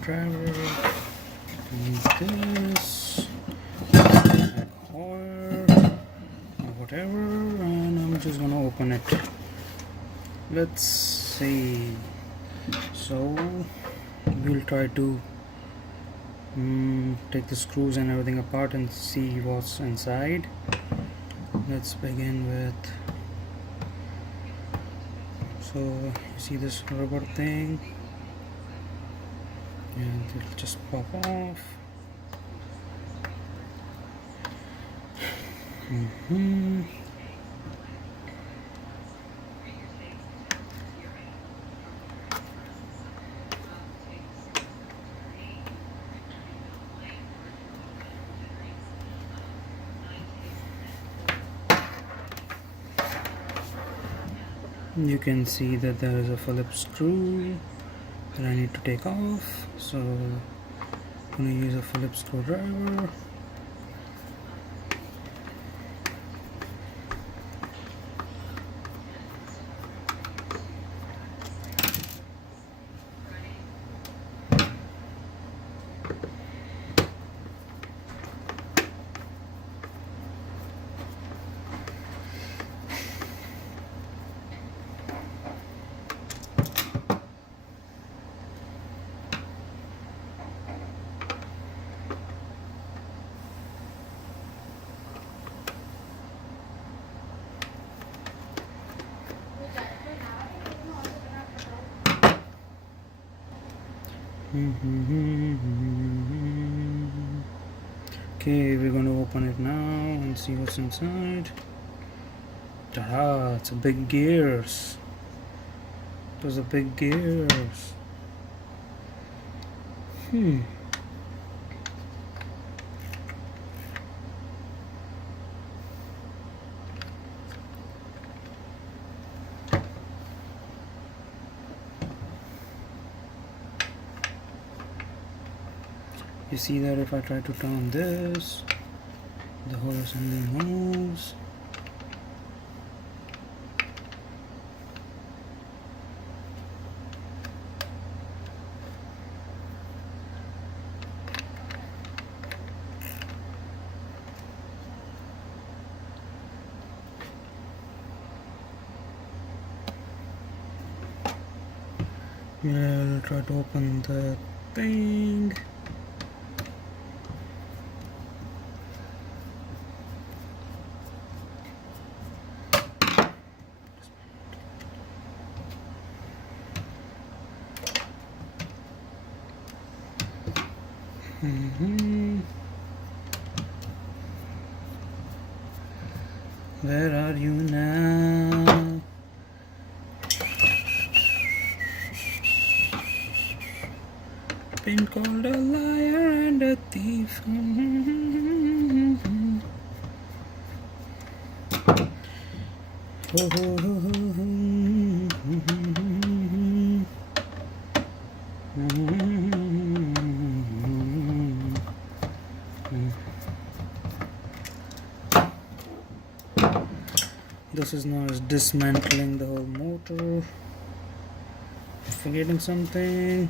driver, need this, add oil or whatever, and I'm just gonna open it. Let's see. So we'll try to take the screws and everything apart and see what's inside. Let's begin with, so you see this rubber thing, and it'll just pop off. You can see that there is a Phillips screw that I need to take off, so I'm going to use a Phillips screwdriver. Okay, we're going to open it now and see what's inside. Ta-da! It's a big gears. Those are big gears. You see that if I try to turn this, the whole assembly moves. I'll try to open the thing. Where are you now? Been called a liar and a thief. This is now dismantling the whole motor. Forgetting something.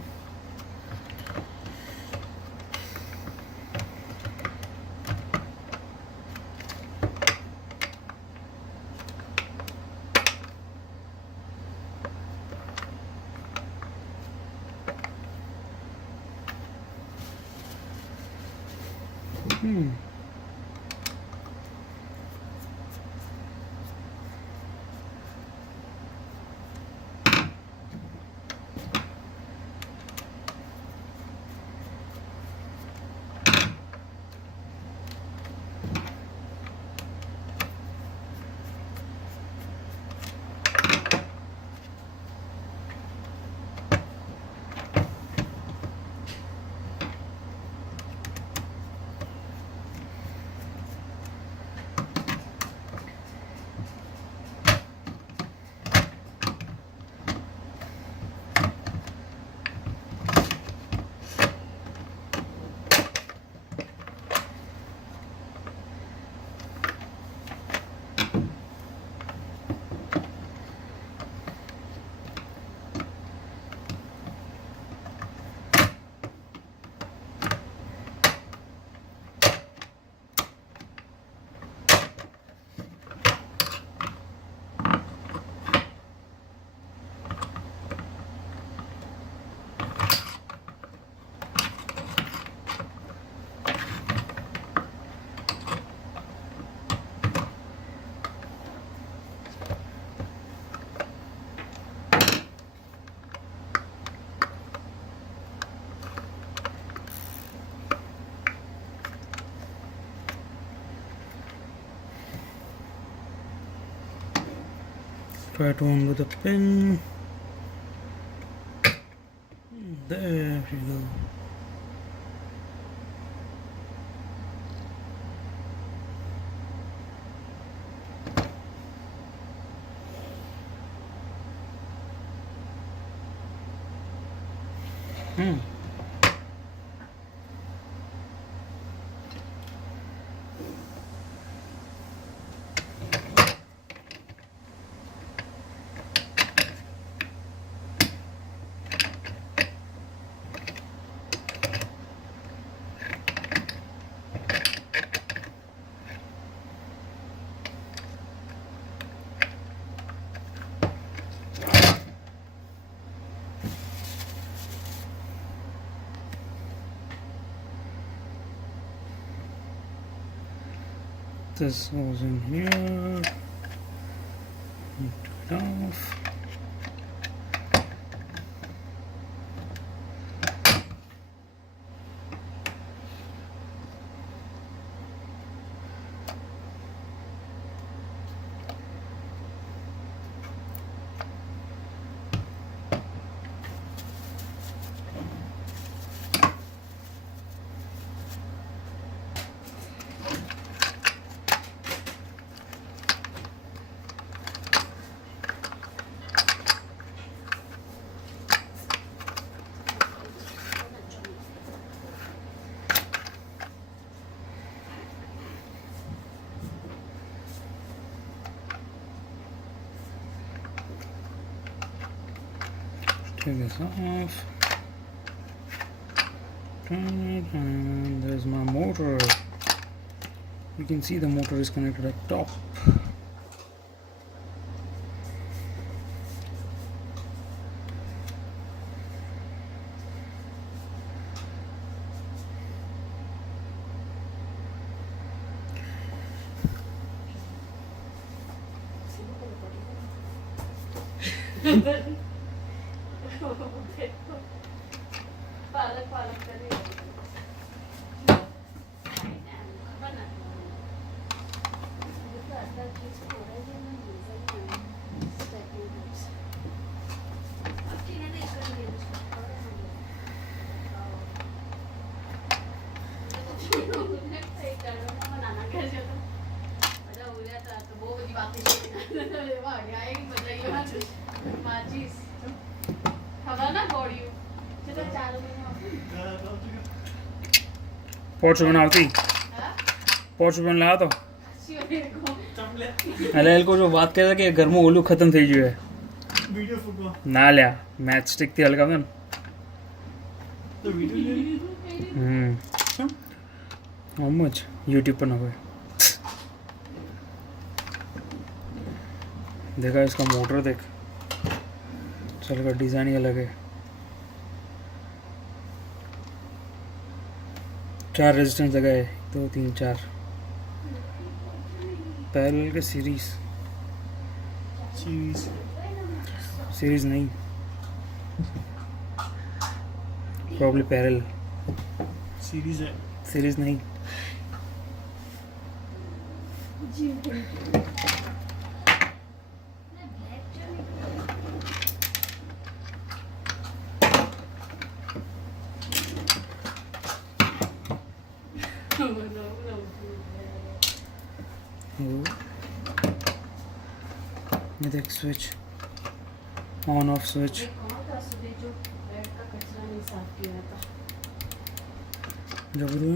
Try to undo the pin. There you go. This goes in here. Take it off. Take this off. And there's my motor. You can see the motor is connected at top. ₹5 આવતી ₹5 લાવો તો એટલે એ લોકો જો વાત કરે કે ઘરમાં ઓલું ખતમ થઈ ગયું ના લ્યા મેચ સ્ટિકથી હલગાવે ને આમ જ यूट्यूब पर ना कोई देखा इसका मोटर देख चल का डिज़ाइन ही अलग है 4 रेजिस्टेंस जगह है 2 3 4 पैरेलल के सीरीज नहीं प्रॉब्ली पैरेलल सीरीज नहीं ये देख स्विच ऑन ऑफ स्विच जबरू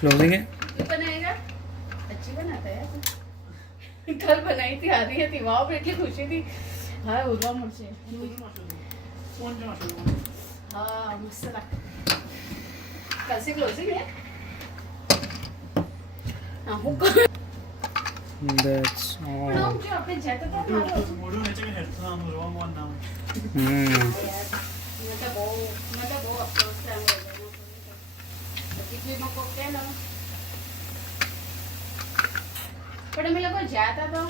क्लोजिंग है अच्छी बनाता है कल बनाई थी आधी थी वाह पर इतनी खुशी थी हाँ उड़वा मुझसे हाँ मस्त लग कल से क्लोजिंग है That's all. जो अपने जाते तो मतलब वो अफसोस था किसी में को क्या ना पर मैं लोग जाता था